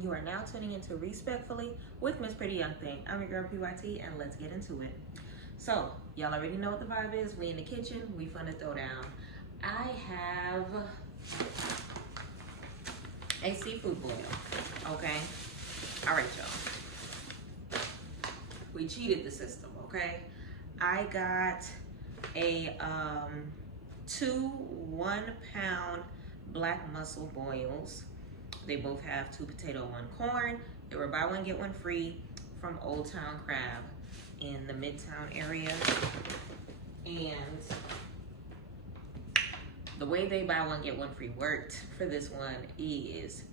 and you are now tuning into Respectfully with Miss Pretty Young Thing. I'm your girl PYT, and let's get into it. So, y'all already know what the vibe is. We in the kitchen, we finna throw down. I have a seafood boil, okay? All right, y'all. We cheated the system, okay? I got a 2 1-pound black mussel boils. They both have 2 potato, 1 corn. They were buy one, get one free from Old Town Crab in the Midtown area. And the way they buy one, get one free worked for this one is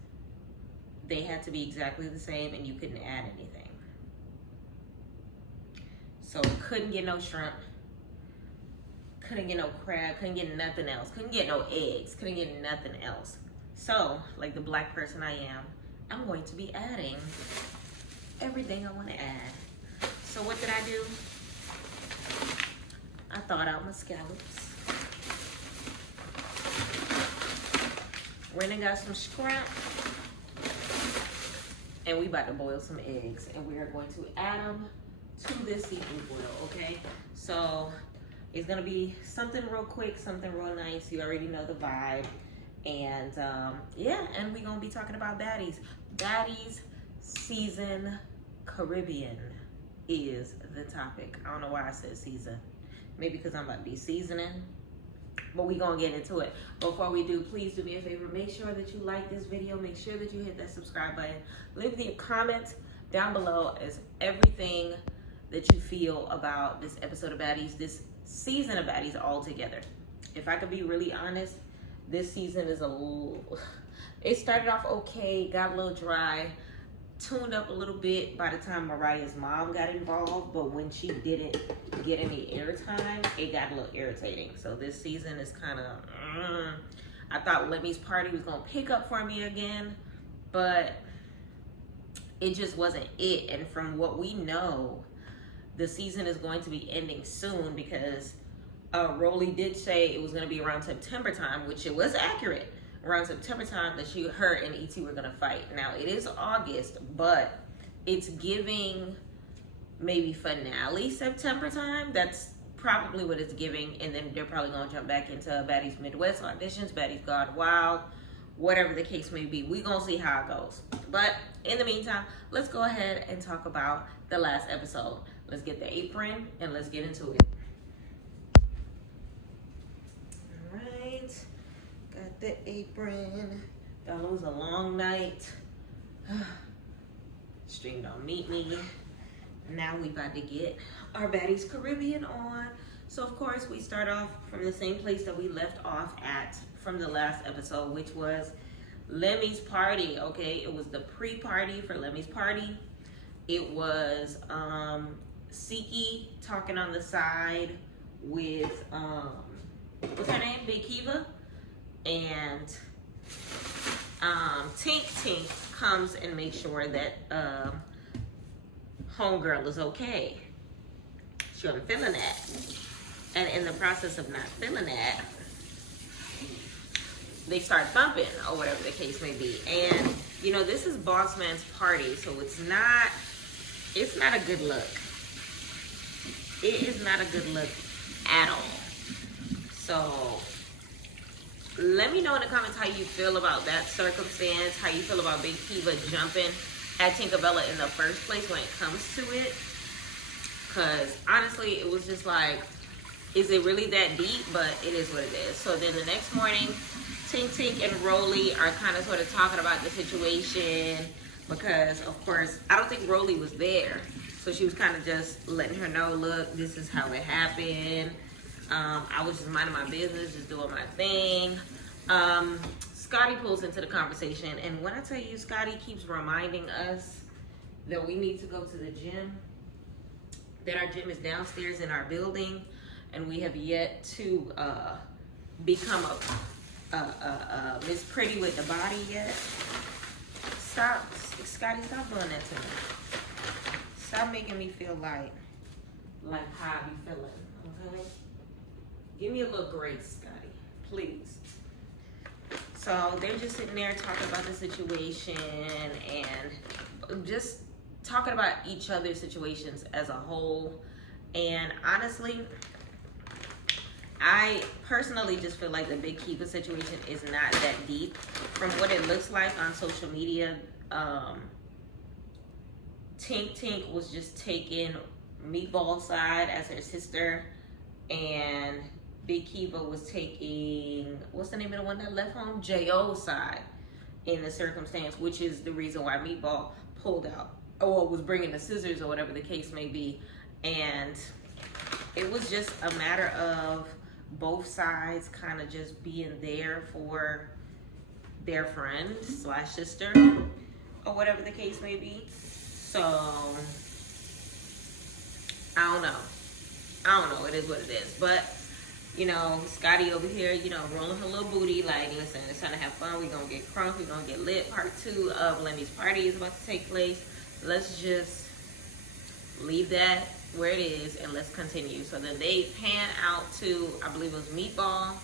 they had to be exactly the same and you couldn't add anything. So couldn't get no shrimp, couldn't get no crab, couldn't get nothing else, couldn't get no eggs, couldn't get nothing else. So, like the black person I am, I'm going to be adding everything I want to add. So what did I do? I thawed out my scallops. Went and got some scrap. And we about to boil some eggs. And we are going to add them to this seafood boil, okay? So it's gonna be something real quick, something real nice. You already know the vibe. And yeah, and we're gonna be talking about Baddies. Baddies season Caribbean is the topic. I don't know why I said season. Maybe because I'm about to be seasoning. But we gonna get into it. Before we do, please do me a favor. Make sure that you like this video. Make sure that you hit that subscribe button. Leave the comment down below as everything that you feel about this episode of Baddies, this season of Baddies altogether. If I could be really honest, this season is a little, it started off okay, got a little dry, tuned up a little bit by the time Mariah's mom got involved, but when she didn't get any airtime, it got a little irritating. So this season is kind of, I thought Lemmy's party was gonna pick up for me again, but it just wasn't it. And from what we know, the season is going to be ending soon because Rolly did say it was going to be around September time, which it was accurate. Around September time that her and ET were going to fight. Now, it is August, but it's giving maybe finale September time. That's probably what it's giving. And then they're probably going to jump back into Baddies Midwest auditions, Baddies Gone Wild, whatever the case may be. We're going to see how it goes. But in the meantime, let's go ahead and talk about the last episode. Let's get the apron and let's get into it. Got the apron. That was a long night. Stream don't meet me. Now we about to get our Baddies Caribbean on. So of course we start off from the same place that we left off at from the last episode, which was Lemmy's party. Okay, it was the pre-party for Lemmy's party. It was Siki talking on the side with what's her name? Big Kiva. And Tink comes and makes sure that homegirl is okay. She wasn't feeling that. And in the process of not feeling that, they start thumping or whatever the case may be. And you know, this is Boss Man's party, so it's not a good look. It is not a good look at all. So let me know in the comments how you feel about that circumstance, how you feel about Big Kiva jumping at Tinkerbella in the first place when it comes to it. Because honestly, it was just like, is it really that deep? But it is what it is. So then the next morning, Tink and Rolly are kind of sort of talking about the situation because, of course, I don't think Rolly was there. So she was kind of just letting her know, look, this is how it happened. I was just minding my business, just doing my thing. Scotty pulls into the conversation, and when I tell you, Scotty keeps reminding us that we need to go to the gym, that our gym is downstairs in our building, and we have yet to become a Miss Pretty with the body yet. Stop, Scotty, stop doing that to me. Stop making me feel like how I be feeling, okay? Give me a little grace, Scotty, please. So they're just sitting there talking about the situation and just talking about each other's situations as a whole. And honestly, I personally just feel like the Big Kiva situation is not that deep. From what it looks like on social media, Tink was just taking Meatball's side as her sister, and Big Kiva was taking, what's the name of the one that left home? J.O.'s side in the circumstance, which is the reason why Meatball pulled out, or was bringing the scissors or whatever the case may be. And it was just a matter of both sides kind of just being there for their friend slash sister or whatever the case may be. So I don't know, it is what it is. But you know, Scotty over here, you know, rolling her little booty like, listen, it's time to have fun. We're gonna get crunk, we're gonna get lit. Part 2 of Lemmy's party is about to take place. Let's just leave that where it is and let's continue. So then they pan out to, I believe it was Meatball,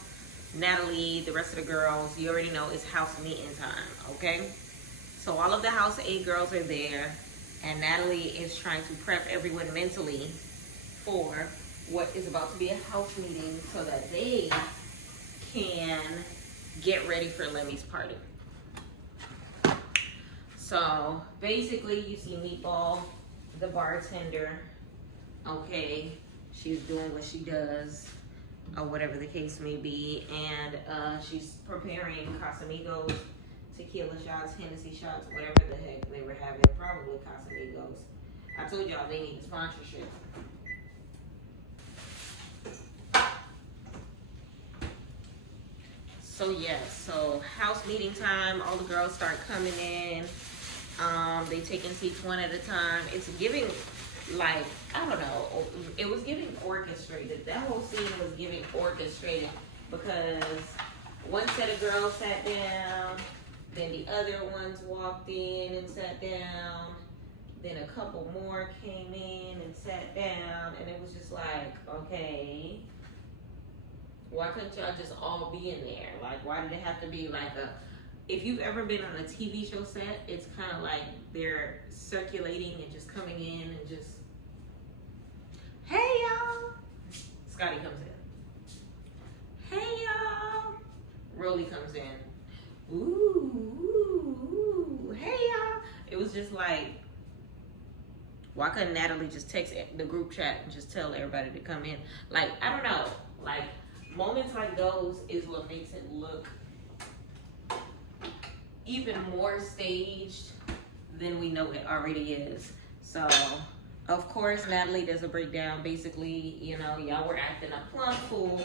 Natalie, the rest of the girls. You already know it's house meeting time, okay? So all of the house 8 girls are there, and Natalie is trying to prep everyone mentally for what is about to be a house meeting so that they can get ready for Lemmy's party. So basically you see Meatball, the bartender, okay, she's doing what she does or whatever the case may be, and she's preparing Casamigos, tequila shots, Hennessy shots, whatever the heck they were having, probably Casamigos. I told y'all they need a sponsorship. So yes, so house meeting time, all the girls start coming in. They taking seats one at a time. It's giving, like, I don't know, it was giving orchestrated. That whole scene was giving orchestrated because one set of girls sat down, then the other ones walked in and sat down, then a couple more came in and sat down, and it was just like, okay, why couldn't y'all just all be in there? Like, why did it have to be like a, if you've ever been on a TV show set, it's kind of like they're circulating and just coming in and just, hey y'all. Scotty comes in. Hey y'all. Rolly comes in. Ooh, hey y'all. It was just like, why couldn't Natalie just text the group chat and just tell everybody to come in? Like, I don't know. Like, moments like those is what makes it look even more staged than we know it already is. So, of course, Natalie does a breakdown. Basically, you know, y'all were acting a plum fool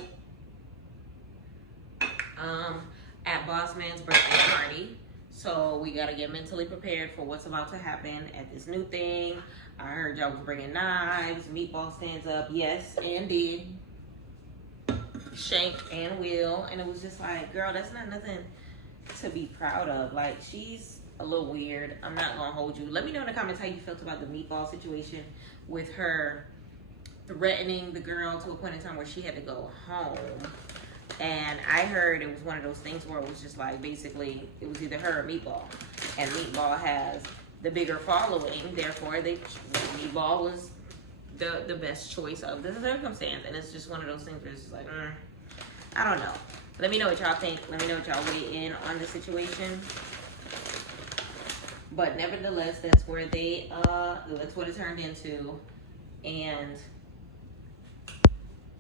at Boss Man's birthday party. So we gotta get mentally prepared for what's about to happen at this new thing. I heard y'all was bringing knives. Meatball stands up, yes, and did. Shank and Will, and it was just like, girl, that's not nothing to be proud of. Like, she's a little weird. I'm not gonna hold you. Let me know in the comments how you felt about the Meatball situation with her threatening the girl to a point in time where she had to go home. And I heard it was one of those things where it was just like, basically, it was either her or Meatball. And Meatball has the bigger following, therefore Meatball was the best choice of the circumstance. And it's just one of those things where it's just like, I don't know. Let me know what y'all think. Let me know what y'all weigh in on the situation. But nevertheless, that's where they, that's what it turned into. And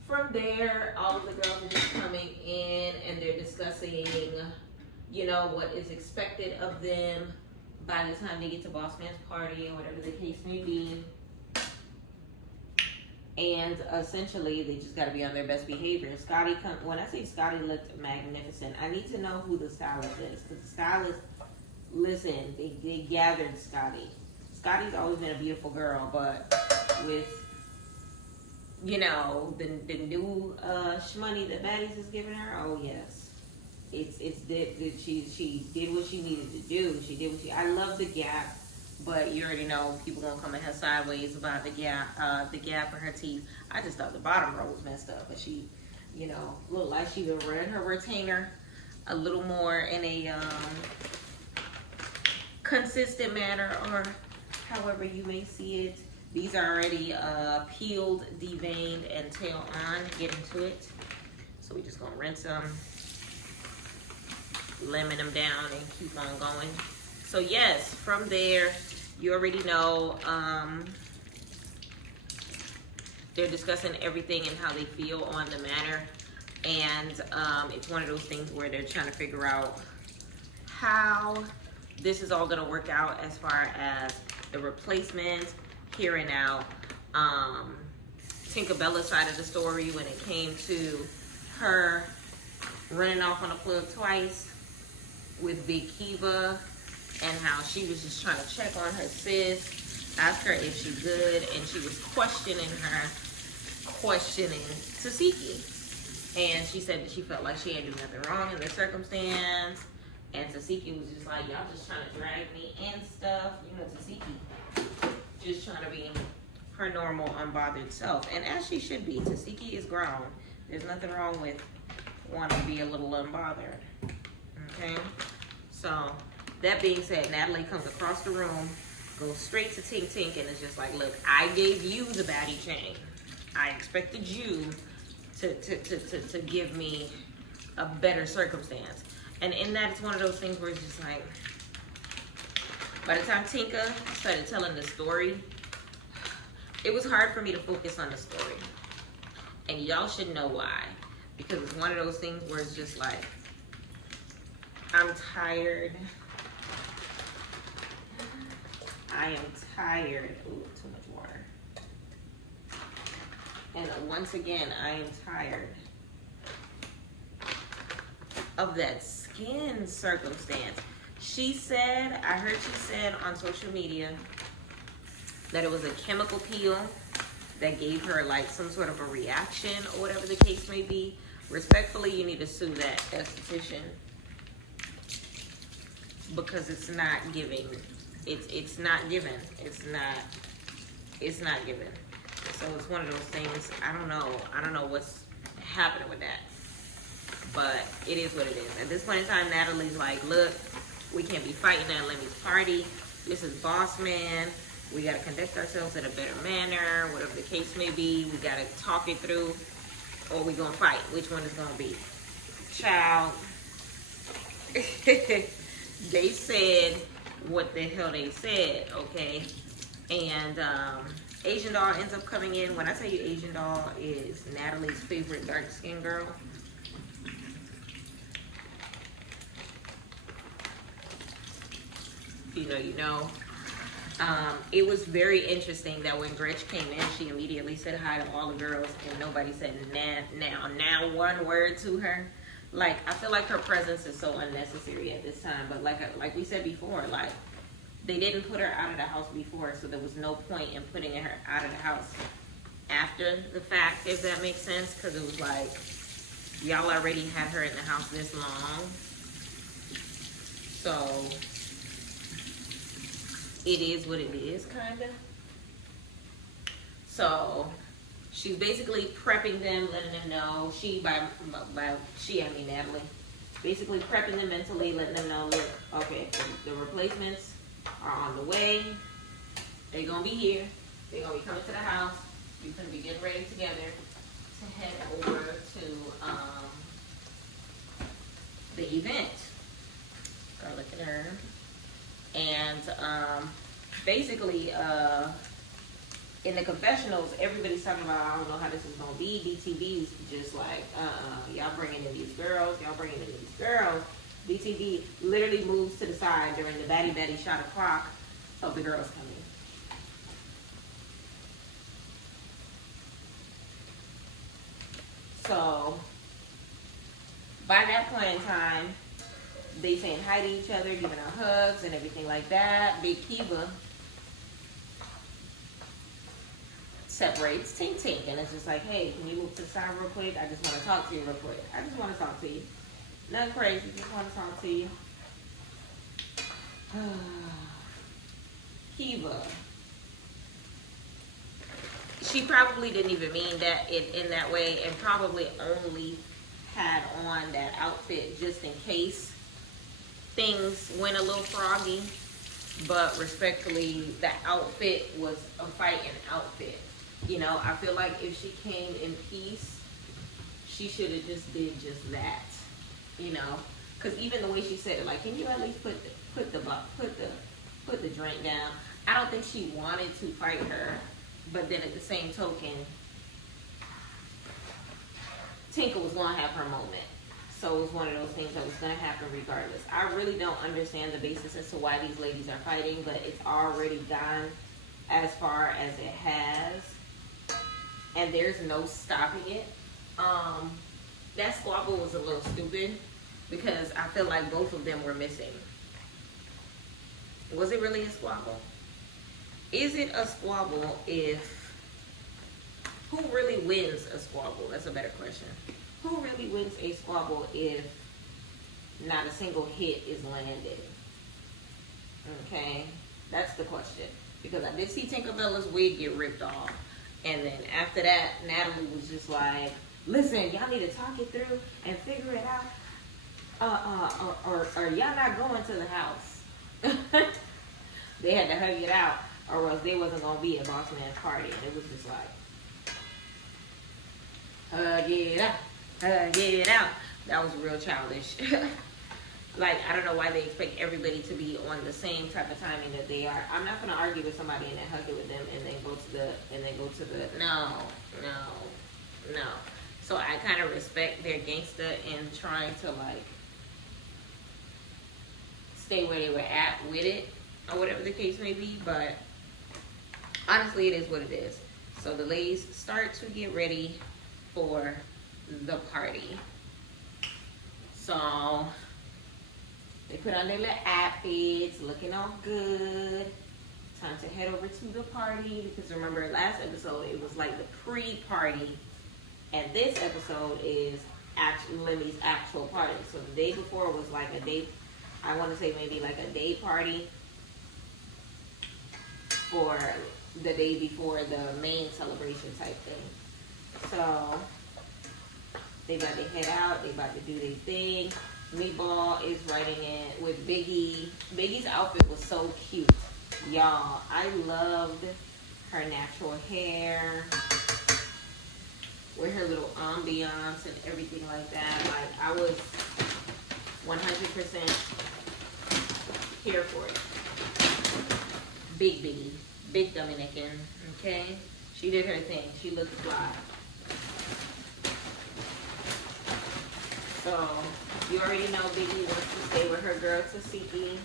from there, all of the girls are just coming in and they're discussing, you know, what is expected of them by the time they get to Boss Man's party or whatever the case may be. And essentially, they just got to be on their best behavior. Scotty, when I say Scotty looked magnificent, I need to know who the stylist is. Because the stylist, listen, they gathered Scotty. Scotty's always been a beautiful girl, but with, you know, the new shmoney that Baddies is giving her, oh yes. She did what she needed to do. She did what she, I love the gap. But you already know people gonna come at her sideways about the gap in her teeth. I just thought the bottom row was messed up, but she, you know, looked like she was wearing her retainer. a little more in a consistent manner, or however you may see it. These are already peeled, deveined, and tail on. Get into it. So we just gonna rinse them, lemon them down, and keep on going. So yes, from there, you already know they're discussing everything and how they feel on the matter. And it's one of those things where they're trying to figure out how this is all gonna work out as far as the replacement here and now. Tinkerbella's side of the story when it came to her running off on a plug twice with Big Kiva, and how she was just trying to check on her sis, ask her if she good, and she was questioning Tasiki. And she said that she felt like she had done nothing wrong in the circumstance. And Tasiki was just like, y'all just trying to drag me and stuff. You know, Tasiki just trying to be her normal, unbothered self. And as she should be. Tasiki is grown. There's nothing wrong with wanting to be a little unbothered. Okay? So, that being said, Natalie comes across the room, goes straight to Tink Tink, and is just like, look, I gave you the baddie chain. I expected you to give me a better circumstance. And in that, it's one of those things where it's just like, by the time Tinka started telling the story, it was hard for me to focus on the story. And y'all should know why. Because it's one of those things where it's just like, I'm tired. I am tired. Ooh, too much water. And once again, I am tired of that skin circumstance. She said, I heard she said on social media that it was a chemical peel that gave her like some sort of a reaction or whatever the case may be. Respectfully, you need to sue that esthetician, because it's not giving. It's not given. It's not given. So it's one of those things. I don't know what's happening with that. But it is what it is. At this point in time, Natalie's like, look, we can't be fighting at Lemmy's party. This is boss man. We got to conduct ourselves in a better manner, whatever the case may be. We got to talk it through, or we going to fight. Which one is going to be? Child. They said what the hell they said, okay? And Asian Doll ends up coming in. When I tell you Asian Doll is Natalie's favorite dark-skinned girl, you know. It was very interesting that when Gretch came in, she immediately said hi to all the girls, and nobody said now one word to her. Like, I feel like her presence is so unnecessary at this time. But like we said before, like, they didn't put her out of the house before, so there was no point in putting her out of the house after the fact, if that makes sense. Because it was like, y'all already had her in the house this long. So it is what it is, kind of. So she's basically prepping them, letting them know. I mean Natalie, basically prepping them mentally, letting them know, look, okay, the replacements are on the way. They're gonna be here. They're gonna be coming to the house. We're gonna be getting ready together to head over to the event. Go look at her. And basically, in the confessionals, everybody's talking about, I don't know how this is going to be. BTV's just like, y'all bringing in these girls. Y'all bringing in these girls. BTV literally moves to the side during the Baddy shot o'clock of the girls coming. So, by that point in time, they saying hi to each other, giving out hugs and everything like that. Big Kiva separates Tink Tink, and it's just like, hey, can you move to the side real quick? I just want to talk to you real quick. I just want to talk to you. Nothing crazy, just want to talk to you. Kiva. She probably didn't even mean that in that way, and probably only had on that outfit just in case things went a little froggy. But respectfully, the outfit was a fighting outfit. You know, I feel like if she came in peace, she should have just did just that. You know, because even the way she said it, like, can you at least put the drink down? I don't think she wanted to fight her, but then at the same token, Tinka was gonna have her moment. So it was one of those things that was going to happen regardless. I really don't understand the basis as to why these ladies are fighting, but it's already gone as far as it has. And there's no stopping it. That squabble was a little stupid because I feel like both of them were missing. Was it really a squabble? Is it a squabble if... Who really wins a squabble? That's a better question. Who really wins a squabble if not a single hit is landed? Okay, that's the question. Because I did see Tinkerbella's wig get ripped off. And then after that, Natalie was just like, listen, y'all need to talk it through and figure it out. Or y'all not going to the house. They had to hug it out, or else they wasn't going to be at Boss Man's party. And it was just like, hug it out. Get it out. That was real childish. Like, I don't know why they expect everybody to be on the same type of timing that they are. I'm not gonna argue with somebody and then hug it with them and then go to the no. So I kind of respect their gangsta in trying to like stay where they were at with it or whatever the case may be. But honestly, it is what it is. So the ladies start to get ready for the party. So they put on their little outfits, looking all good. Time to head over to the party because remember last episode it was like the pre-party, and this episode is Lily's actual party. So the day before was like a day, I want to say maybe like a day party for the day before the main celebration type thing. So they about to head out. They about to do their thing. Meatball is riding in with Biggie. Biggie's outfit was so cute. Y'all, I loved her natural hair with her little ambiance and everything like that. Like, I was 100% here for it. Big Biggie. Big Dominican. Okay? She did her thing. She looked fly. So, you already know Biggie wants to stay with her girl Tasiki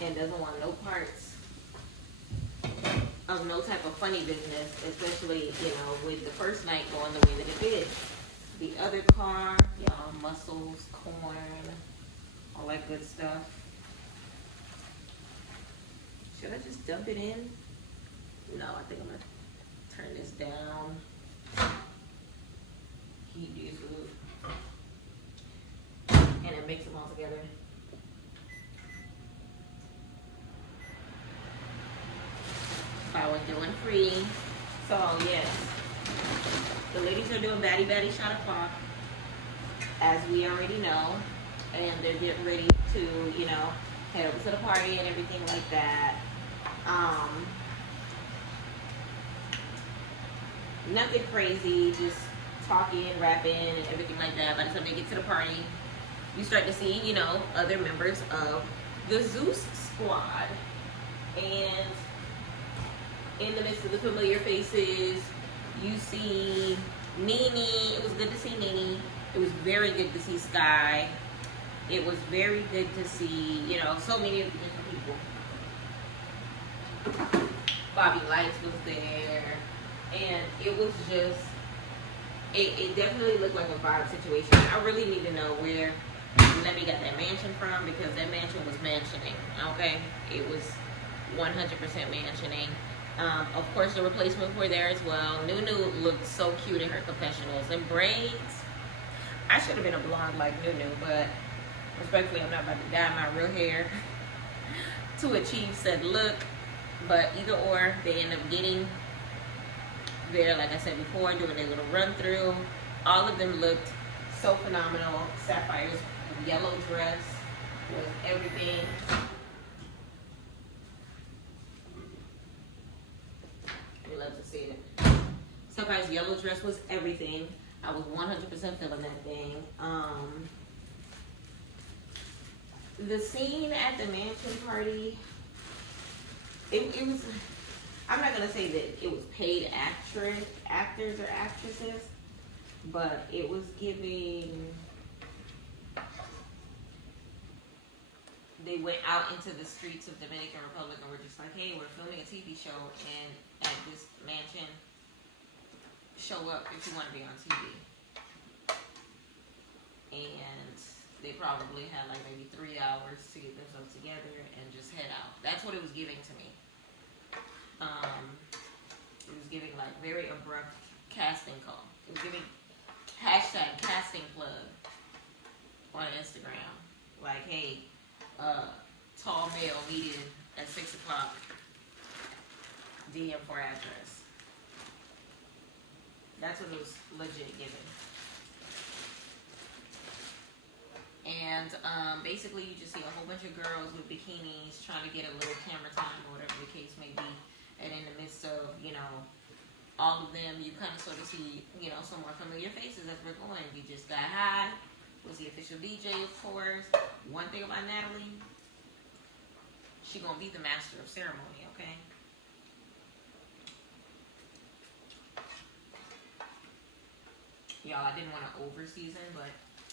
and doesn't want no parts of no type of funny business, especially, you know, with the first night going the way that it did. The other car, y'all, mussels, corn, all that good stuff. Should I just dump it in? No, I think I'm going to turn this down. Heat these up. And then mix them all together. I was doing free. So, yes. The ladies are doing Baddy Shot O'Clock, as we already know. And they're getting ready to, you know, head over to the party and everything like that. Nothing crazy, just talking, rapping, and everything like that. By the time they get to the party, you start to see, you know, other members of the Zeus squad. And in the midst of the familiar faces, you see Nene. It was good to see Nene. It was very good to see Sky. It was very good to see, you know, so many of the different people. Bobby Lights was there. And it was just, it definitely looked like a vibe situation. I really need to know where Lemmy got that mansion from, because that mansion was mansioning, okay? It was 100% mansioning. Of course, the replacements were there as well. Nunu looked so cute in her confessionals. And braids, I should have been a blonde like Nunu, but respectfully, I'm not about to dye my real hair to achieve said look. But either or, they end up getting there, like I said before, doing their little run through. All of them looked So phenomenal. Sapphire's yellow dress was everything. We love to see it. Sapphire's yellow dress was everything. I was 100% feeling that thing. The scene at the mansion party, it was, I'm not going to say that it was paid actors or actresses, but it was giving, they went out into the streets of Dominican Republic and were just like, hey, we're filming a TV show and at this mansion, show up if you want to be on TV. And they probably had like maybe 3 hours to get themselves together and just head out. That's what it was giving to me. It was giving like very abrupt casting call. It was giving hashtag casting plug on Instagram. Like, hey, tall male needed at 6 o'clock. DM for address. That's what it was legit giving. And basically you just see a whole bunch of girls with bikinis trying to get a little camera time or whatever the case may be. And in the midst of, you know, all of them, you kind of sort of see, you know, some more familiar faces as we're going. We just got high. Was the official DJ, of course. One thing about Natalie, she gonna be the master of ceremony, okay? Y'all, I didn't want to over season, but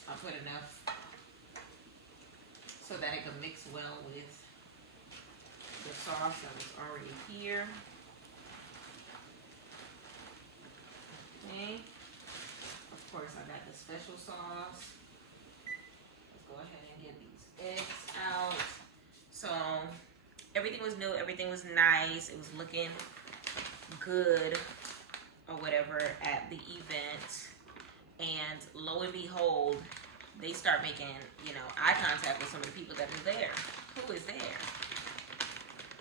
I put enough so that it could mix well with the sauce that was already here. Okay. Of course, I got the special sauce. Let's go ahead and get these eggs out. So, everything was new. Everything was nice. It was looking good or whatever at the event. And lo and behold, they start making, you know, eye contact with some of the people that are there. Who is there?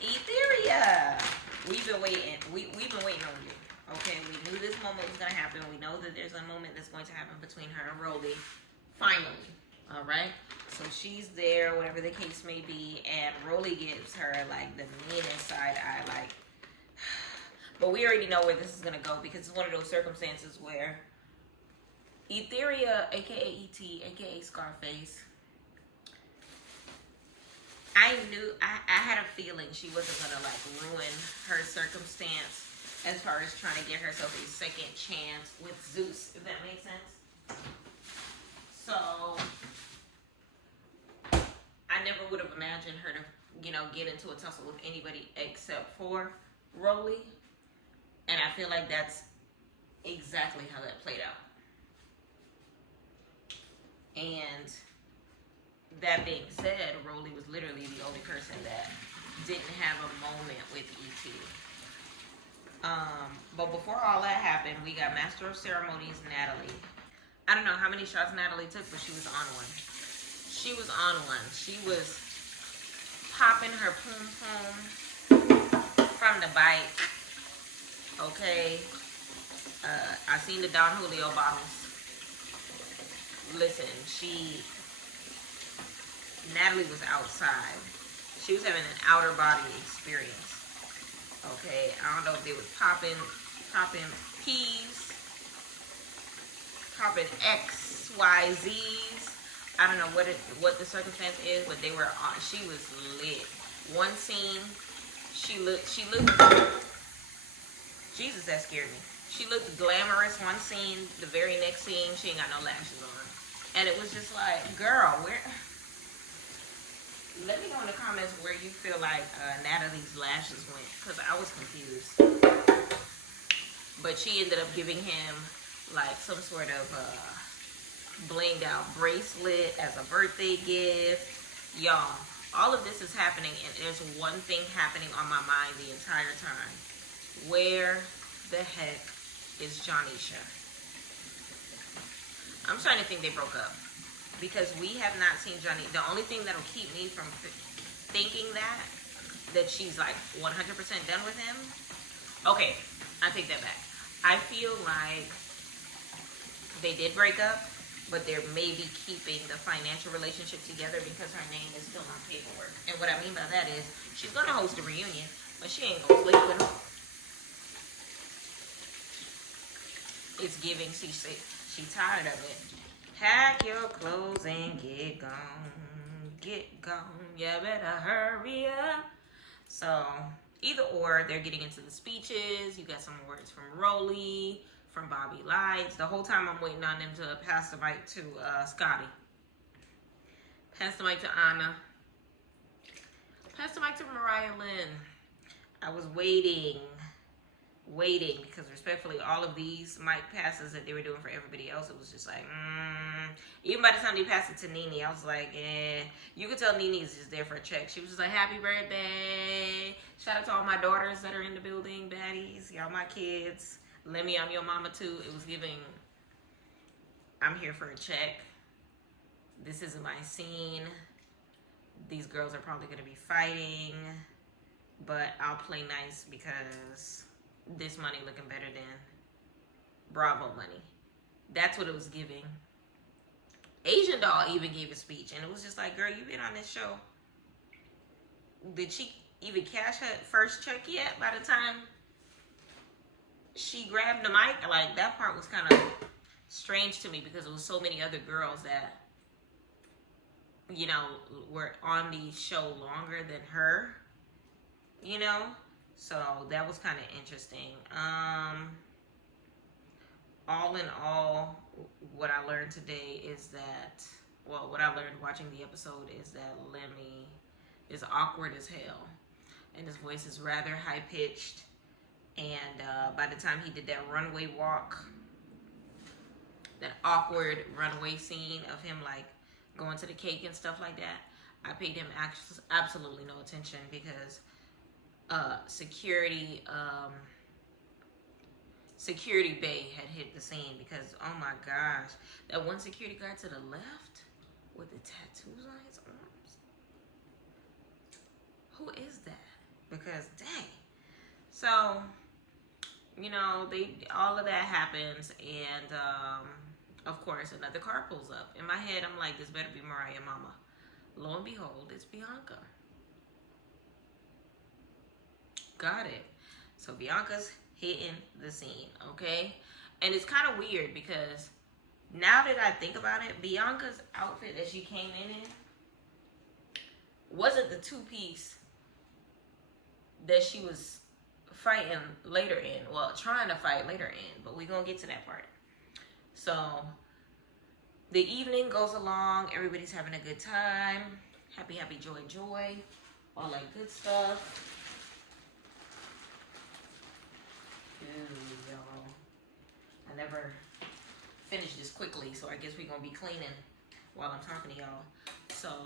Etheria! We've been waiting. We've been waiting on you. Okay, we knew this moment was going to happen. We know that there's a moment that's going to happen between her and Rolly. Finally. All right? So she's there, whatever the case may be, and Rolly gives her, like, the meanest side eye, like. But we already know where this is going to go because it's one of those circumstances where Etheria, aka E.T., aka Scarface, I knew, I had a feeling she wasn't going to, like, ruin her circumstance as far as trying to get herself a second chance with Zeus, if that makes sense. So, I never would have imagined her to, you know, get into a tussle with anybody except for Rolly. And I feel like that's exactly how that played out. And that being said, Rolly was literally the only person that didn't have a moment with E.T. But before all that happened, we got Master of Ceremonies, Natalie. I don't know how many shots Natalie took, but she was on one. She was on one. She was popping her poom poom from the bike. Okay. I seen the Don Julio bottles. Listen, Natalie was outside. She was having an outer body experience. Okay, I don't know if they was popping P's, popping XYZs. I don't know what the circumstance is, but they were on. She was lit. One scene, she looked. Jesus, that scared me. She looked glamorous. One scene, the very next scene, she ain't got no lashes on, and it was just like, girl, where? Let me know in the comments where you feel like Natalie's lashes went, because I was confused. But she ended up giving him like some sort of blinged out bracelet as a birthday gift. Y'all, all of this is happening, and there's one thing happening on my mind the entire time. Where the heck is Jonisha? I'm starting to think they broke up. Because we have not seen Johnny. The only thing that'll keep me from thinking that she's like 100% done with him. Okay, I take that back. I feel like they did break up but they're maybe keeping the financial relationship together because her name is still on paperwork. And what I mean by that is she's gonna host a reunion, but she ain't gonna sleep with him. It's giving she tired of it. Pack your clothes and get gone. Get gone. You better hurry up. So either or, they're getting into the speeches. You got some words from Rolly, from Bobby Lights. The whole time I'm waiting on them to pass the mic to Scotty. Pass the mic to Anna. Pass the mic to Mariah Lynn. I was waiting because respectfully, all of these mic passes that they were doing for everybody else, it was just like, Even by the time they passed it to Nene, I was like, You could tell Nene is just there for a check. She was just like, happy birthday. Shout out to all my daughters that are in the building, Baddies, y'all my kids. Lemmy, I'm your mama too. It was giving, I'm here for a check. This isn't my scene. These girls are probably going to be fighting, but I'll play nice because this money looking better than Bravo money. That's what it was giving. Asian Doll even gave a speech, and it was just like, girl, you been on this show. Did she even cash her first check yet by the time she grabbed the mic? Like, that part was kind of strange to me because it was so many other girls that, you know, were on the show longer than her, you know? So that was kind of interesting. All in all, what I learned today is that, well, what I learned watching the episode is that Lemmy is awkward as hell. And his voice is rather high-pitched. And by the time he did that runway walk, that awkward runway scene of him, like, going to the cake and stuff like that, I paid him absolutely no attention because Security Bay had hit the scene because, oh my gosh, that one security guard to the left with the tattoos on his arms. Who is that? Because, dang. So, you know, all of that happens, and of course, another car pulls up. In my head, I'm like, this better be Mariah Mama. Lo and behold, it's Bianca. Got it. So Bianca's hitting the scene, okay? And it's kind of weird because now that I think about it, Bianca's outfit that she came in wasn't the two-piece that she was fighting later in. Well, trying to fight later in, but we're going to get to that part. So the evening goes along. Everybody's having a good time. Happy, happy, joy, joy. All that good stuff. Ooh, y'all. I never finished this quickly, so I guess we're going to be cleaning while I'm talking to y'all. So,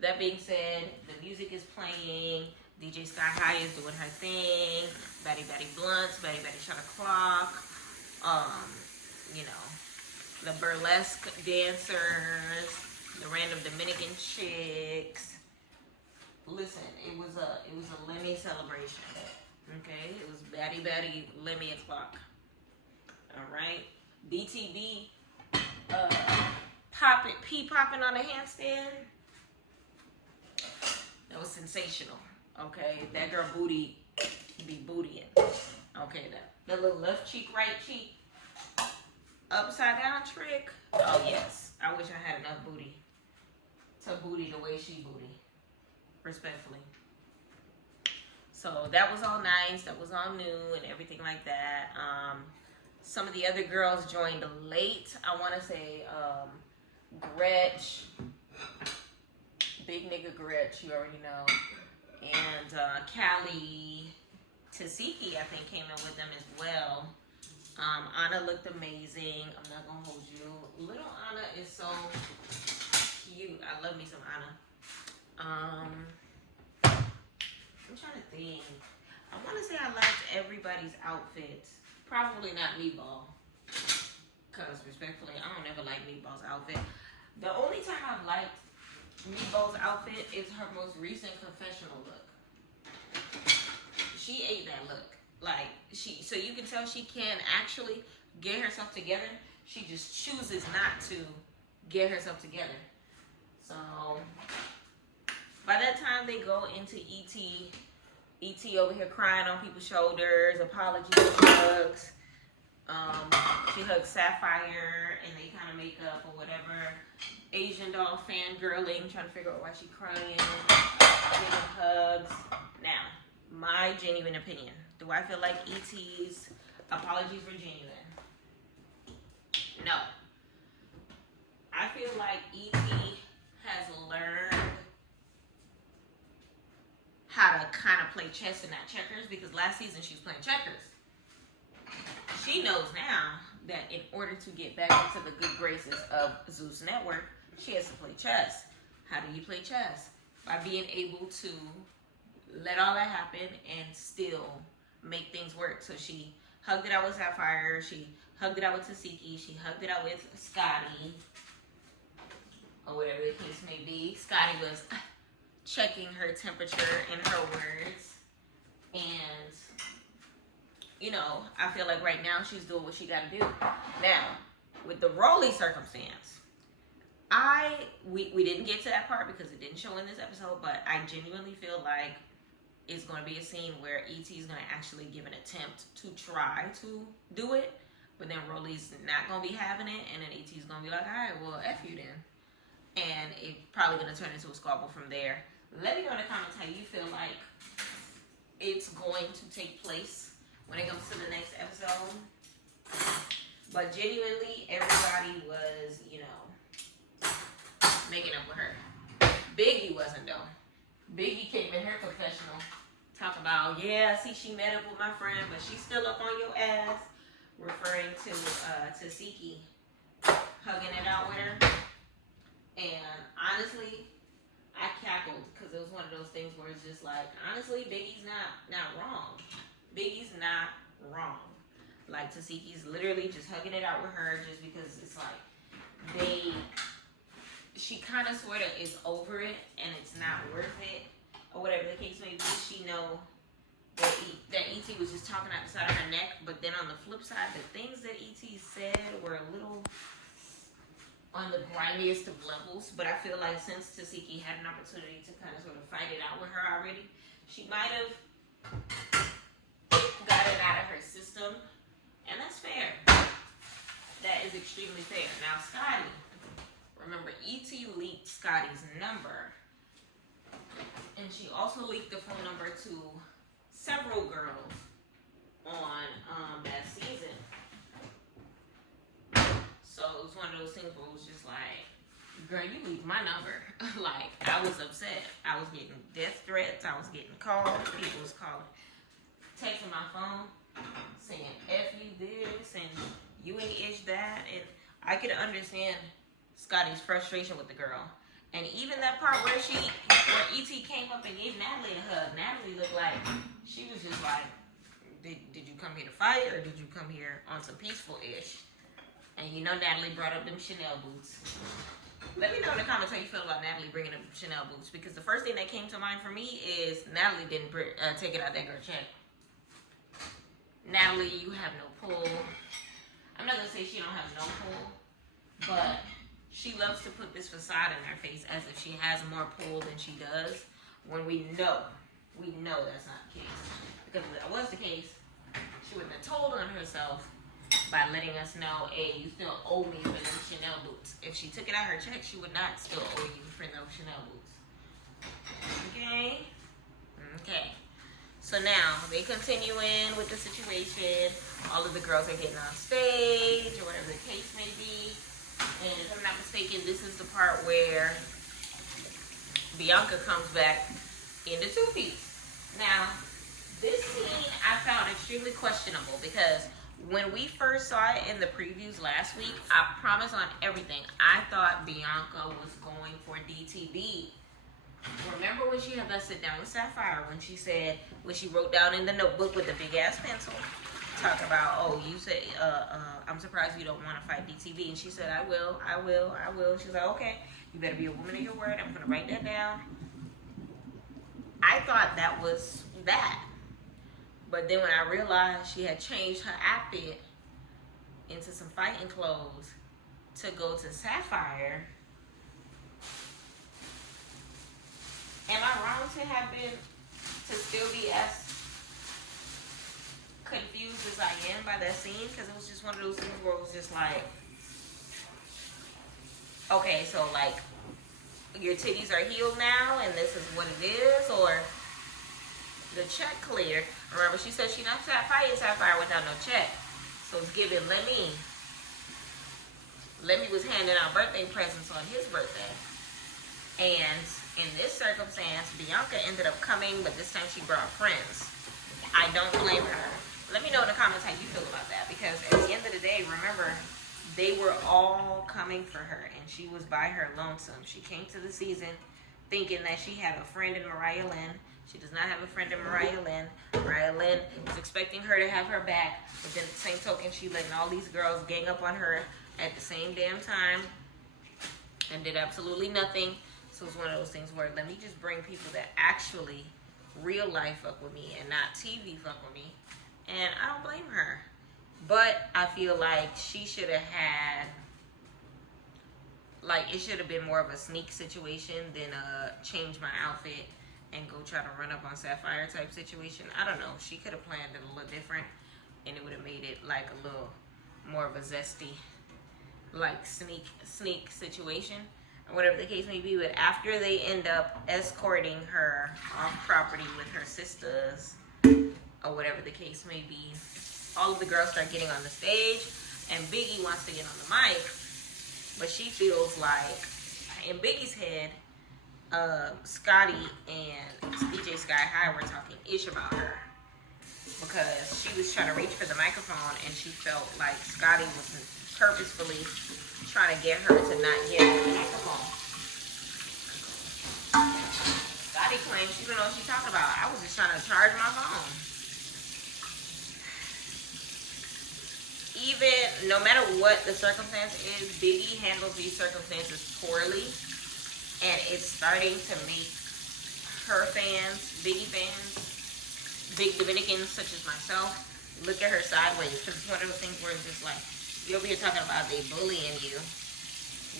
that being said, the music is playing. DJ Sky High is doing her thing. Batty Batty Blunts, Batty Batty Shot O'Clock. You know, the burlesque dancers, the random Dominican chicks. Listen, it was a Lemmy celebration. Okay, it was Batty Batty Lemmy o'clock. Alright. BTB popping on a handstand. That was sensational. Okay, that girl booty be bootying. Okay, that little left cheek, right cheek, upside down trick. Oh yes, I wish I had enough booty to booty the way she booty. Respectfully. So that was all nice. That was all new and everything like that. Some of the other girls joined late. I want to say Gretch, big nigga Gretch, you already know, and Callie Tasiki, I think, came in with them as well. Anna looked amazing. I'm not gonna hold you. Little Anna is so cute. I love me some Anna. I'm trying to think. I want to say I liked everybody's outfits. Probably not Meatball. Because, respectfully, I don't ever like Meatball's outfit. The only time I've liked Meatball's outfit is her most recent confessional look. She ate that look. Like, so you can tell she can actually get herself together. She just chooses not to get herself together. So by that time they go into ET over here crying on people's shoulders, apologies, hugs. She hugs Sapphire and they kind of make up or whatever. Asian doll fangirling, trying to figure out why she's crying, giving hugs. Now, my genuine opinion. Do I feel like ET's apologies were genuine? No. I feel like ET has learned how to kind of play chess and not checkers, because last season she was playing checkers. She knows now that in order to get back into the good graces of Zeus Network, she has to play chess. How do you play chess? By being able to let all that happen and still make things work. So she hugged it out with Sapphire. She hugged it out with Tasiki. She hugged it out with Scotty, or whatever the case may be. Scotty was checking her temperature in her words. And, you know, I feel like right now she's doing what she got to do. Now, with the Rolly circumstance, we didn't get to that part because it didn't show in this episode, but I genuinely feel like it's going to be a scene where E.T. is going to actually give an attempt to try to do it, but then Rolly's not going to be having it, and then E.T. is going to be like, all right, well, F you then. And it's probably going to turn into a squabble from there. Let me know in the comments how you feel like it's going to take place when it comes to the next episode. But genuinely, everybody was, you know, making up with her. Biggie wasn't, though. Biggie came in her confessional, talking about, yeah, see, she met up with my friend, but she's still up on your ass, referring to Tasiki hugging it out with her. And honestly, I cackled because it was one of those things where it's just like, honestly, Biggie's not wrong. Biggie's not wrong. Like, Tasiki's literally just hugging it out with her just because it's like she kind of sort of is over it and it's not worth it, or whatever the case may be. She know that E.T. was just talking out the side of her neck, but then on the flip side, the things that E.T. said were a little on the grimiest of levels. But I feel like since Tasiki had an opportunity to kind of sort of fight it out with her already, she might have got it out of her system, and that's fair. That is extremely fair. Now, Scotty, remember, E.T. leaked Scotty's number, and she also leaked the phone number to several girls on that season. So it was one of those things where it was just like, girl, you leaked my number. Like, I was upset. I was getting death threats. I was getting calls. People was calling, texting my phone, saying F you this, and you ain't itch that. And I could understand Scotty's frustration with the girl. And even that part where E.T. came up and gave Natalie a hug, Natalie looked like she was just like, did you come here to fight, or did you come here on some peaceful-ish? And you know Natalie brought up them Chanel boots. Let me know in the comments how you feel about Natalie bringing up Chanel boots, because the first thing that came to mind for me is Natalie didn't take it out that girl check. Natalie, you have no pull. I'm not going to say she don't have no pull, but she loves to put this facade in her face as if she has more pull than she does, when we know that's not the case. Because if that was the case, she wouldn't have told on herself by letting us know, hey, you still owe me for them Chanel boots. If she took it out her check, she would not still owe you for those Chanel boots. Okay? Okay. So now, they continue in with the situation. All of the girls are getting on stage, or whatever the case may be. And if I'm not mistaken, this is the part where Bianca comes back in the two-piece. Now, this scene I found extremely questionable, because when we first saw it in the previews last week, I promise on everything, I thought Bianca was going for DTB. Remember when she had us sit down with Sapphire, when she wrote down in the notebook with the big ass pencil, talk about, oh, you said, I'm surprised you don't want to fight DTB. And she said, I will. She's like, okay, you better be a woman of your word. I'm going to write that down. I thought that was that. But then when I realized she had changed her outfit into some fighting clothes, to go to Sapphire. Am I wrong to have been, to still be as confused as I am by that scene? Because it was just one of those things where it was just like, okay, so like, your titties are healed now and this is what it is, or the check cleared. Remember, she said she not Sapphire without no check. So it's giving Lemmy was handing out birthday presents on his birthday. And in this circumstance, Bianca ended up coming, but this time she brought friends. I don't blame her. Let me know in the comments how you feel about that, because at the end of the day, remember, they were all coming for her, and she was by her lonesome. She came to the season thinking that she had a friend in Mariah Lynn. She does not have a friend in Mariah Lynn. Mariah Lynn was expecting her to have her back, but then at the same token, she letting all these girls gang up on her at the same damn time and did absolutely nothing. So it's one of those things where let me just bring people that actually real life fuck with me and not TV fuck with me. And I don't blame her. But I feel like she should have had, like, it should have been more of a sneak situation than change my outfit and go try to run up on Sapphire type situation. I don't know. She could have planned it a little different, and it would have made it like a little more of a zesty, like sneak situation, or whatever the case may be. But after they end up escorting her off property with her sisters, or whatever the case may be, all of the girls start getting on the stage, and Biggie wants to get on the mic, but she feels like, in Biggie's head, Scotty and DJ Sky High were talking ish about her, because she was trying to reach for the microphone, and she felt like Scotty was purposefully trying to get her to not get the microphone. Scotty claims she don't know what she's talking about. I was just trying to charge my phone. Even, no matter what the circumstance is, Biggie handles these circumstances poorly. And it's starting to make her fans, Biggie fans, big Dominicans such as myself, look at her sideways. Because it's one of those things where it's just like, you're over here talking about they bullying you,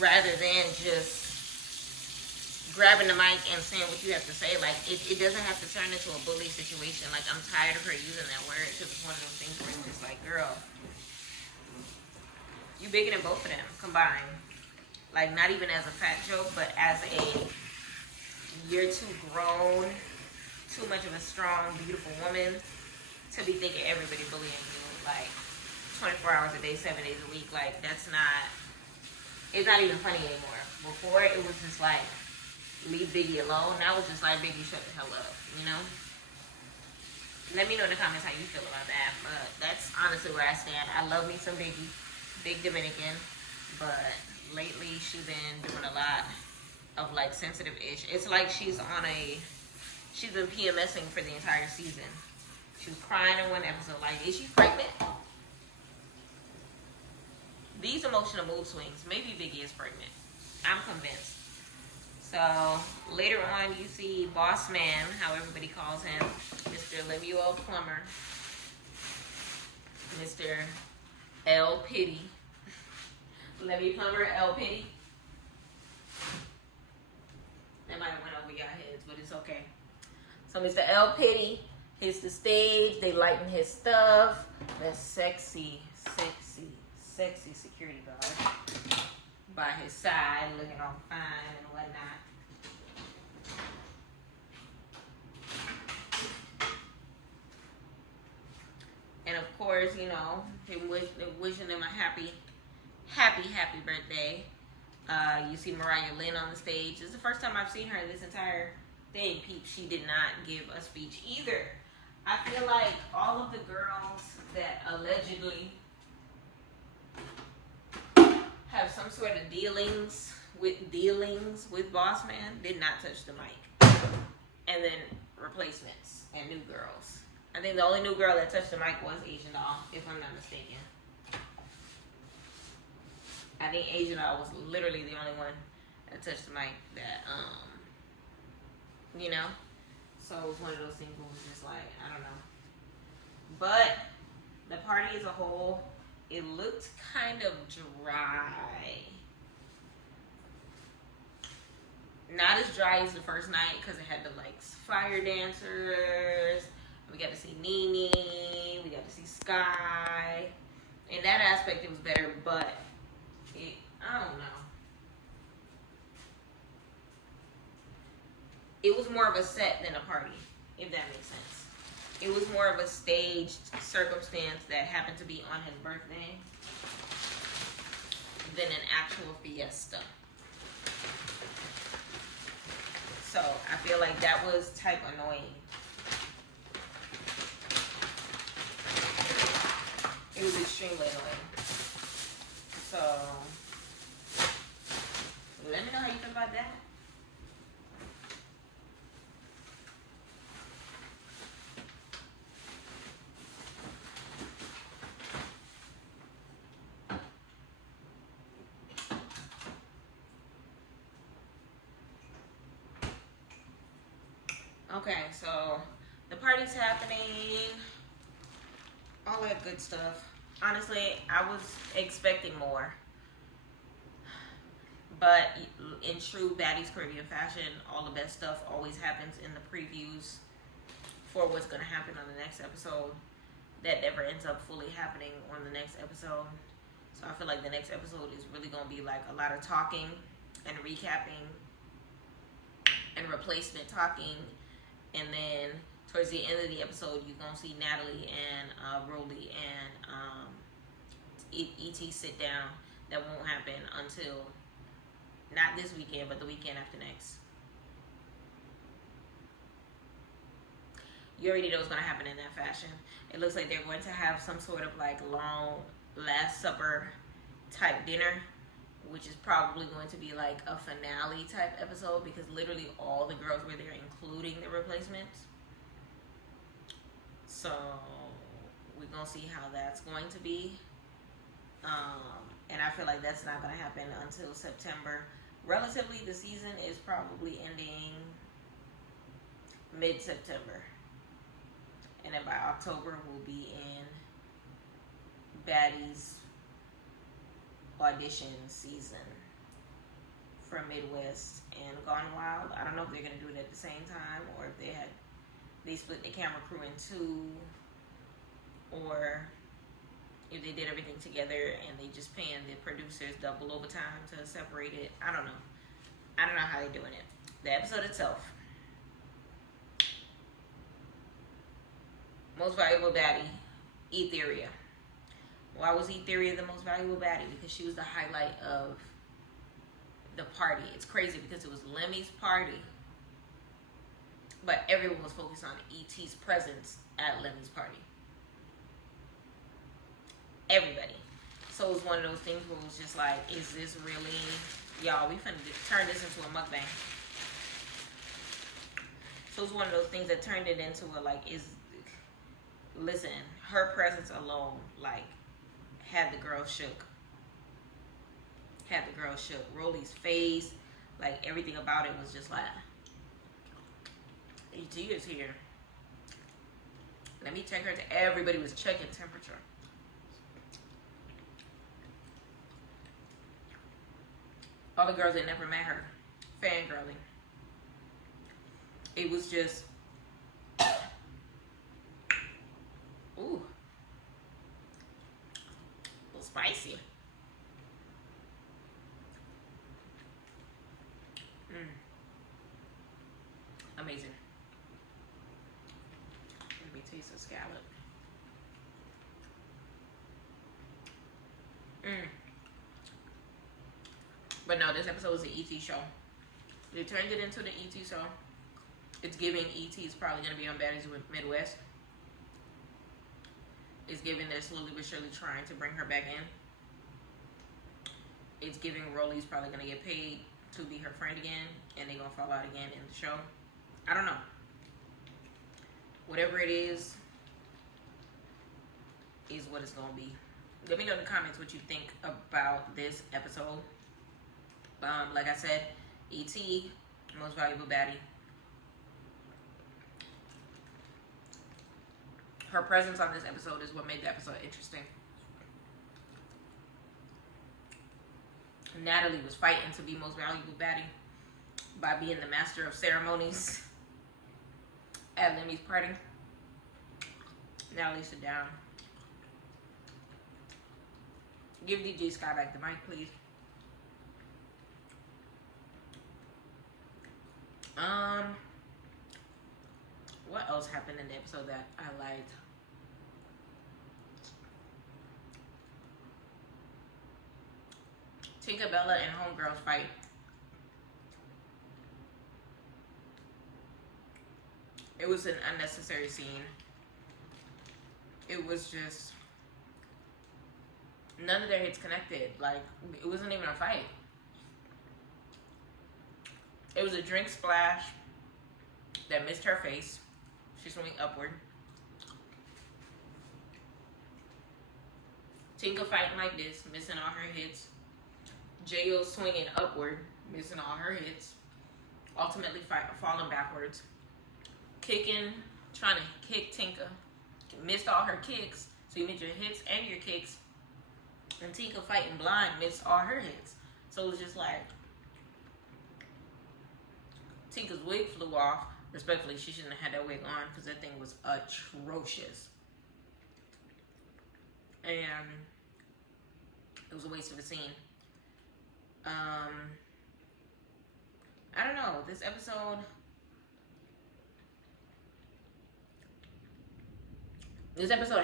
rather than just grabbing the mic and saying what you have to say. Like, it doesn't have to turn into a bully situation. Like, I'm tired of her using that word, because it's one of those things where it's just like, girl, you bigger than both of them combined. Like, not even as a fat joke, but as a, you're too grown, too much of a strong, beautiful woman to be thinking everybody bullying you, like, 24 hours a day, 7 days a week. Like, that's not, it's not even funny anymore. Before, it was just like, leave Biggie alone. Now it's just like, Biggie, shut the hell up, you know? Let me know in the comments how you feel about that. But that's honestly where I stand. I love me some Biggie. Big Dominican, but lately she's been doing a lot of like sensitive ish. It's like she's been PMSing for the entire season. She was crying in one episode, like, is she pregnant? These emotional mood swings, maybe Biggie is pregnant. I'm convinced. So later on, you see Boss Man, how everybody calls him, Mr. Lemuel Plumber, Mr. L. Pity. Levy Plumber, L. Pity. That might have went over your heads, but it's okay. So Mr. L. Pity hits the stage. They lighten his stuff. That sexy security guard by his side, looking all fine and whatnot. And of course, you know, they wishing him a happy birthday. You see Mariah Lynn on the stage. This is the first time I've seen her this entire thing. Peep, she did not give a speech either. I feel like all of the girls that allegedly have some sort of dealings with Boss Man did not touch the mic. And then replacements and new girls. I think the only new girl that touched the mic was Asian Doll, if I'm not mistaken. I think Asian Doll was literally the only one that touched the mic that, you know? So it was one of those things where it was just like, I don't know. But the party as a whole it looked kind of dry. Not as dry as the first night because it had the like fire dancers. We got to see Nene. We got to see Sky. In that aspect, it was better, but I don't know. It was more of a set than a party, if that makes sense. It was more of a staged circumstance that happened to be on his birthday than an actual fiesta. So I feel like that was type annoying. It was extremely annoying. So let me know how you feel about that. Okay, so the party's happening, all that good stuff. Honestly, I was expecting more. But in true Baddies Caribbean fashion, all the best stuff always happens in the previews for what's going to happen on the next episode. That never ends up fully happening on the next episode. So I feel like the next episode is really going to be like a lot of talking and recapping and replacement talking. And then towards the end of the episode, you're going to see Natalie and Rolly and E.T. sit down. That won't happen until, not this weekend, but the weekend after next. You already know what's going to happen in that fashion. It looks like they're going to have some sort of like long Last Supper type dinner, which is probably going to be like a finale type episode because literally all the girls were there, including the replacements. So we're going to see how that's going to be. And I feel like that's not going to happen until September. Relatively, the season is probably ending mid-September. And then by October, we'll be in Baddies audition season for Midwest and Gone Wild. I don't know if they're going to do it at the same time or if they split the camera crew in two, or if they did everything together and they just paying the producers double overtime to separate it. I don't know. I don't know how they're doing it. The episode itself. Most valuable baddie, Etheria. Why was Etheria the most valuable baddie? Because she was the highlight of the party. It's crazy because it was Lemmy's party, but everyone was focused on E.T.'s presence at Lemmy's party. Everybody. So it was one of those things where it was just like, is this really, y'all, we finna turn this into a mukbang. So it was one of those things that turned it into a like, listen, her presence alone, like, had the girl shook. Had the girl shook. Rolly's face, like, everything about it was just like, E.T. is here. Let me check her. Everybody was checking temperature. All the girls that never met her, fangirling. It was just, ooh, a little spicy. Amazing. Let me taste the scallop. But no, this episode was an E.T. show. They turned it into the E.T. show. It's giving E.T. is probably going to be on Baddies Midwest. It's giving they're slowly but surely trying to bring her back in. It's giving Rolly's probably going to get paid to be her friend again, and they're going to fall out again in the show. I don't know. Whatever it is what it's going to be. Let me know in the comments what you think about this episode. Like I said, E.T., most valuable baddie. Her presence on this episode is what made the episode interesting. Natalie was fighting to be most valuable baddie by being the master of ceremonies at Lemmy's party. Natalie, sit down. Give DJ Sky back the mic, please. What else happened in the episode that I liked? Tinkerbella and Homegirls fight. It was an unnecessary scene. It was just, none of their hits connected. Like, it wasn't even a fight. It was a drink splash that missed her face. She's swimming upward. Tinka fighting like this, missing all her hits. Jo swinging upward, missing all her hits. Ultimately falling backwards. Kicking, trying to kick Tinka. Missed all her kicks. So you missed your hits and your kicks. And Tinka fighting blind, missed all her hits. So it was just like, Tinka's wig flew off. Respectfully, she shouldn't have had that wig on because that thing was atrocious. And it was a waste of a scene. I don't know. This episode,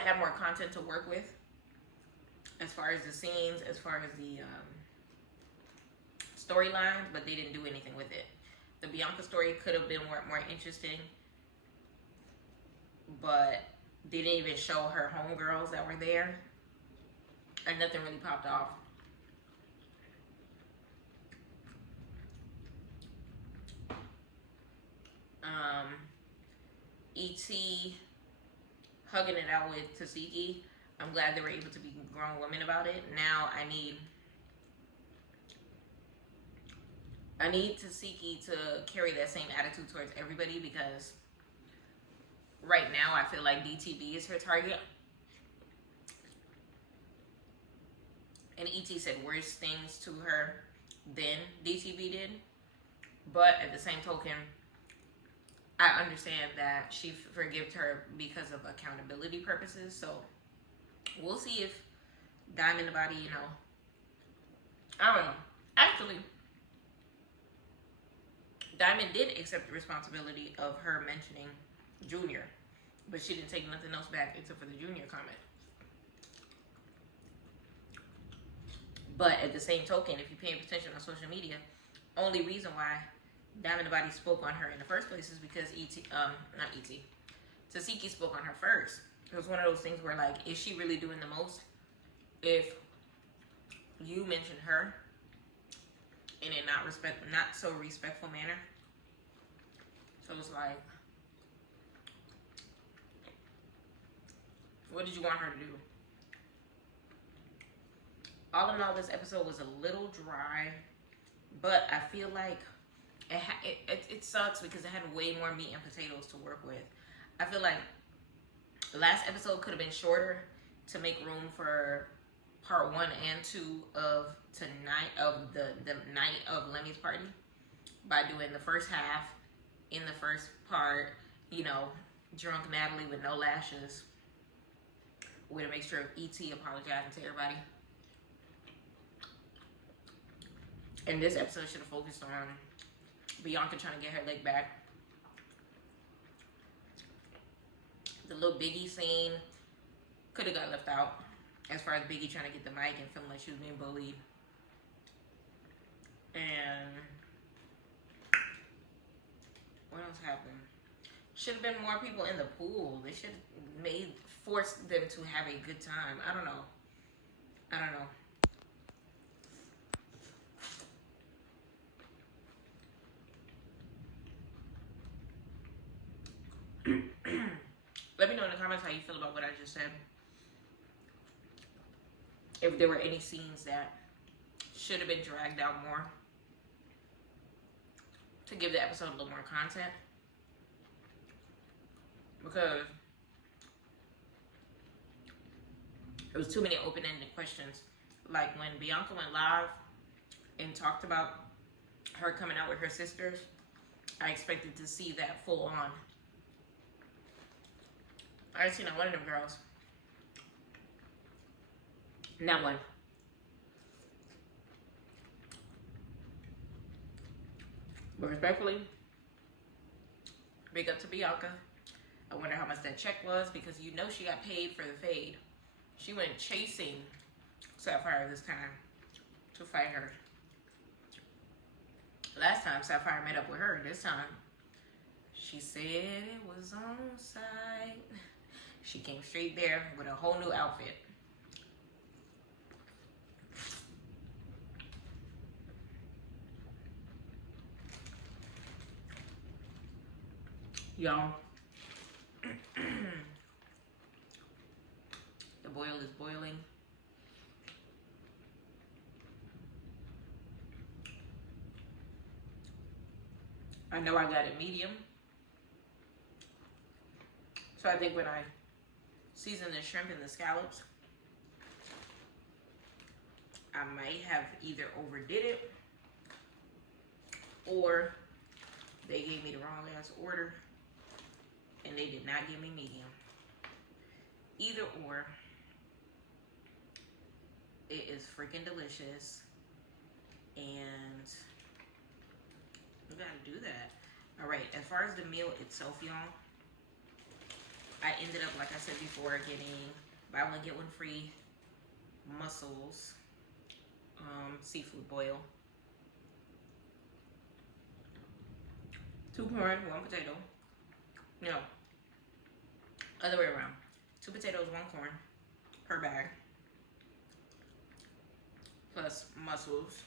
had more content to work with. As far as the scenes, as far as the storylines, but they didn't do anything with it. The Bianca story could have been more interesting, but they didn't even show her homegirls that were there, and nothing really popped off. E.T. hugging it out with Tasiki. I'm glad they were able to be grown women about it. Now I need Tasiki to carry that same attitude towards everybody, because right now I feel like DTB is her target. And E.T. said worse things to her than DTB did. But at the same token, I understand that she forgave her because of accountability purposes. So we'll see if Diamond the Body, I don't know. Actually, Diamond did accept the responsibility of her mentioning Junior, but she didn't take nothing else back except for the Junior comment. But at the same token, if you're paying attention on social media, only reason why Diamond the Body spoke on her in the first place is because Tasiki spoke on her first. It was one of those things where, like, is she really doing the most if you mention her in a not so respectful manner? So it's like, what did you want her to do? All in all, this episode was a little dry, but I feel like it sucks because it had way more meat and potatoes to work with. I feel like the last episode could have been shorter to make room for part 1 and 2 of the night of Lemmy's party, by doing the first half in the first part, drunk Natalie with no lashes, with a mixture of E.T. apologizing to everybody. And this episode should have focused on Bianca trying to get her leg back. The little Biggie scene could have got left out, as far as Biggie trying to get the mic and feeling like she was being bullied. And what else happened? Should have been more people in the pool. They should have forced them to have a good time. I don't know. Let me know in the comments how you feel about what I just said. If there were any scenes that should have been dragged out more to give the episode a little more content. Because there was too many open-ended questions. Like when Bianca went live and talked about her coming out with her sisters, I expected to see that full on. I ain't seen not one of them girls. Not one. But respectfully, big up to Bianca. I wonder how much that check was, because you know she got paid for the fade. She went chasing Sapphire this time to fight her. Last time Sapphire met up with her, this time she said it was on site. She came straight there with a whole new outfit. Y'all, the boil is boiling. I know I got it medium. So I think when I season the shrimp and the scallops, I might have either overdid it or they gave me the wrong ass order and they did not give me medium. Either or, it is freaking delicious, and we gotta do that. All right, as far as the meal itself, y'all, I ended up, like I said before, getting buy one get one free mussels, seafood boil, 2 corn, 1 potato. No, other way around. 2 potatoes, 1 corn per bag, plus mussels.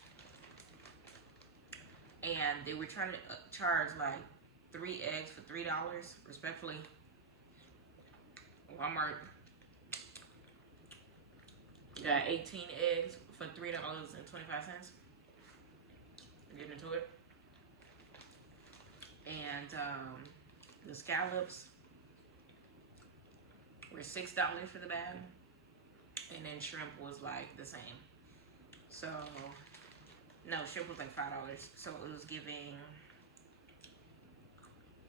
And they were trying to charge like 3 eggs for $3. Respectfully, Walmart got 18 eggs for $3.25. Get into it. And the scallops were $6 for the bag, and then shrimp was like the same. So no, shrimp was like $5. So it was giving,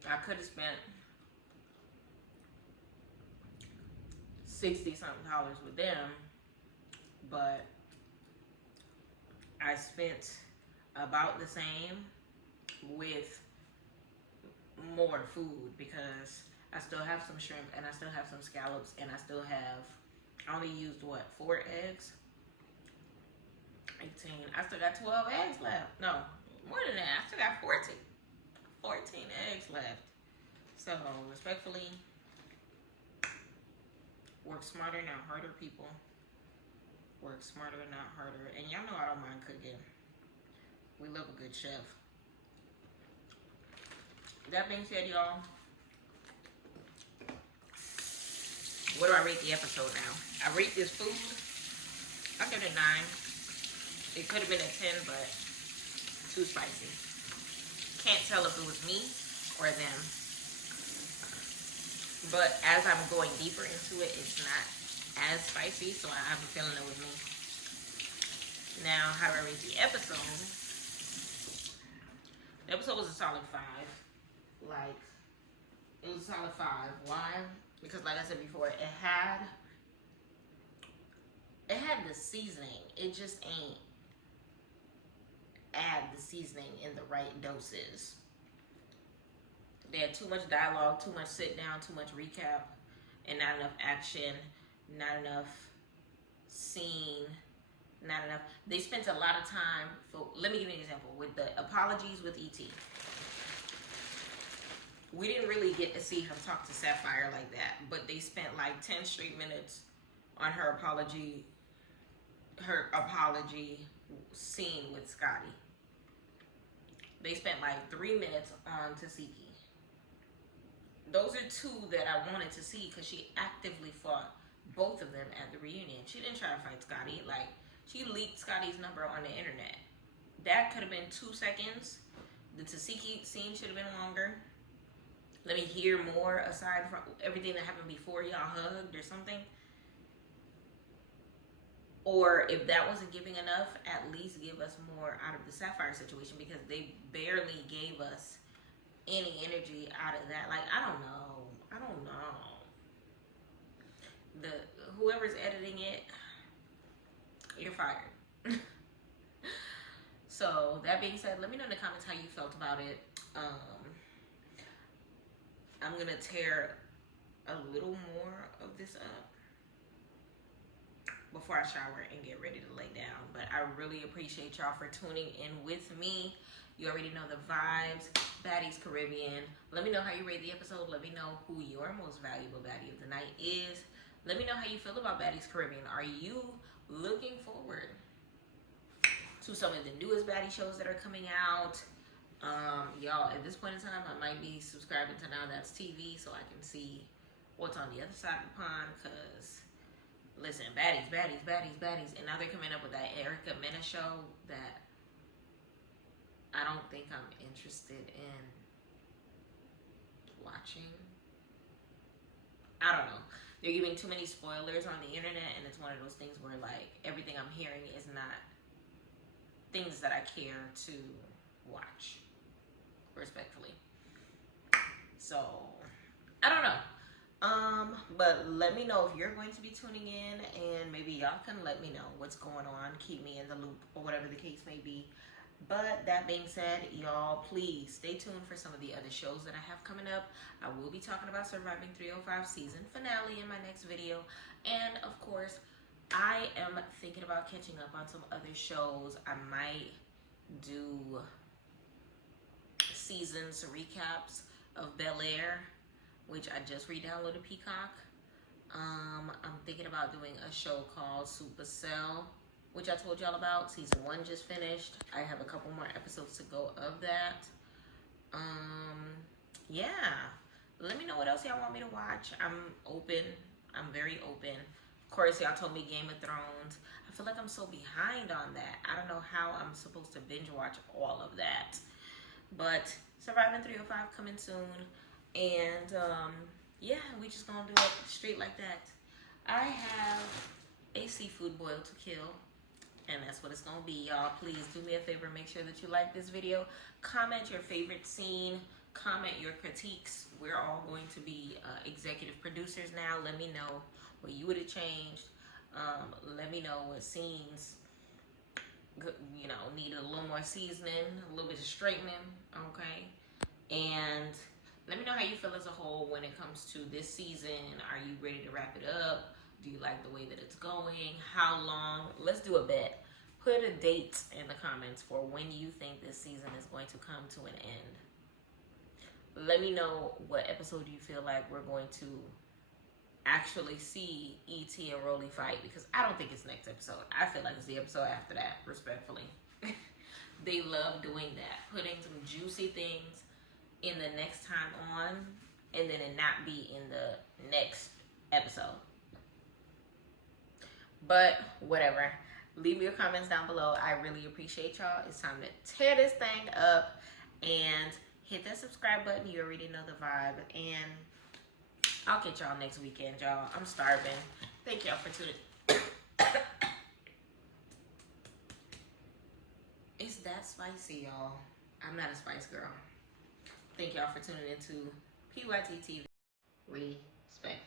I could have spent $60-something with them, but I spent about the same with more food, because I still have some shrimp and I still have some scallops and I still have, I only used what, 4 eggs? 18. I still got 12 eggs left. No, more than that. I still got 14 eggs left. So respectfully, work smarter, not harder, people. Work smarter, not harder. And y'all know I don't mind cooking. We love a good chef. That being said, y'all, what do I rate the episode now? I rate this food, I give it a 9. It could have been a 10, but too spicy. Can't tell if it was me or them. But as I'm going deeper into it, it's not as spicy, so I have a feeling it was me. Now, how do I rate the episode? The episode was a solid 5. Like, it was a solid 5. Why? Because like I said before, it had the seasoning. It just ain't add the seasoning in the right doses. They had too much dialogue, too much sit down, too much recap, and not enough action, not enough scene, not enough. They spent a lot of time for, let me give you an example, with the apologies with E.T. We didn't really get to see her talk to Sapphire like that, but they spent like 10 straight minutes on her apology scene with Scotty. They spent like 3 minutes on Tasiki. Those are 2 that I wanted to see, because she actively fought both of them at the reunion. She didn't try to fight Scotty. Like, she leaked Scotty's number on the internet. That could have been 2 seconds. The Tasiki scene should have been longer. Let me hear more aside from everything that happened before y'all hugged or something. Or if that wasn't giving enough, at least give us more out of the Sapphire situation, because they barely gave us any energy out of that. Like, I don't know. Whoever's editing it, you're fired. So that being said, let me know in the comments how you felt about it. I'm gonna tear a little more of this up before I shower and get ready to lay down. But I really appreciate y'all for tuning in with me. You already know the vibes. Baddies Caribbean. Let me know how you rate the episode. Let me know who your most valuable baddie of the night is. Let me know how you feel about Baddies Caribbean. Are you looking forward to some of the newest baddie shows that are coming out? Y'all, at this point in time, I might be subscribing to Now That's TV so I can see what's on the other side of the pond, because listen, baddies. And now they're coming up with that Erica Mena show that I don't think I'm interested in watching. I don't know. They're giving too many spoilers on the internet, and it's one of those things where, like, everything I'm hearing is not things that I care to watch, respectfully. So, I don't know. But let me know if you're going to be tuning in, and maybe y'all can let me know what's going on. Keep me in the loop, or whatever the case may be. But that being said, y'all, please stay tuned for some of the other shows that I have coming up. I will be talking about Surviving 305 season finale in my next video. And of course, I am thinking about catching up on some other shows. I might do seasons recaps of Bel Air, which I just re-downloaded Peacock. I'm thinking about doing a show called Supercell, which I told y'all about. Season 1 just finished. I have a couple more episodes to go of that. Yeah. Let me know what else y'all want me to watch. I'm open. I'm very open. Of course, y'all told me Game of Thrones. I feel like I'm so behind on that. I don't know how I'm supposed to binge watch all of that. But Surviving 305 coming soon. And yeah, we just gonna do it straight like that. I have a seafood boil to kill, and that's what it's gonna be, y'all. Please do me a favor, make sure that you like this video, comment your favorite scene, comment your critiques. We're all going to be executive producers now. Let me know what you would have changed. Let me know what scenes, you know, needed a little more seasoning, a little bit of straightening, okay? And let me know how you feel as a whole when it comes to this season. Are you ready to wrap it up? Do you like the way that it's going? How long? Let's do a bet. Put a date in the comments for when you think this season is going to come to an end. Let me know what episode you feel like we're going to actually see E.T. and Rolly fight, because I don't think it's next episode. I feel like it's the episode after that, respectfully. They love doing that, putting some juicy things in the next time on, and then it not be in the next episode. But whatever. Leave me your comments down below. I really appreciate y'all. It's time to tear this thing up and hit that subscribe button. You already know the vibe. And I'll catch y'all next weekend, y'all. I'm starving. Thank y'all for tuning. It's that spicy, y'all. I'm not a spice girl. Thank y'all for tuning into PYT TV. Respect.